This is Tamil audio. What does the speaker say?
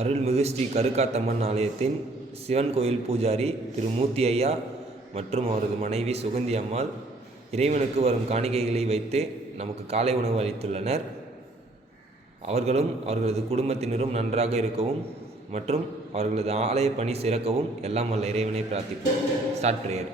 அருள்மிகு ஸ்ரீ கருக்காத்தம்மன் ஆலயத்தின் சிவன் கோயில் பூஜாரி திரு மூர்த்தி ஐயா மற்றும் அவரது மனைவி சுகந்தி அம்மாள் இறைவனுக்கு வரும் காணிக்கைகளை வைத்து நமக்கு காலை உணவு அளித்துள்ளனர். அவர்களும் அவர்களது குடும்பத்தினரும் நன்றாக இருக்கவும் மற்றும் அவர்களது ஆலய பணி சிறக்கவும் எல்லாம் வல்ல இறைவனை பிரார்த்திப்போம். Start prayer.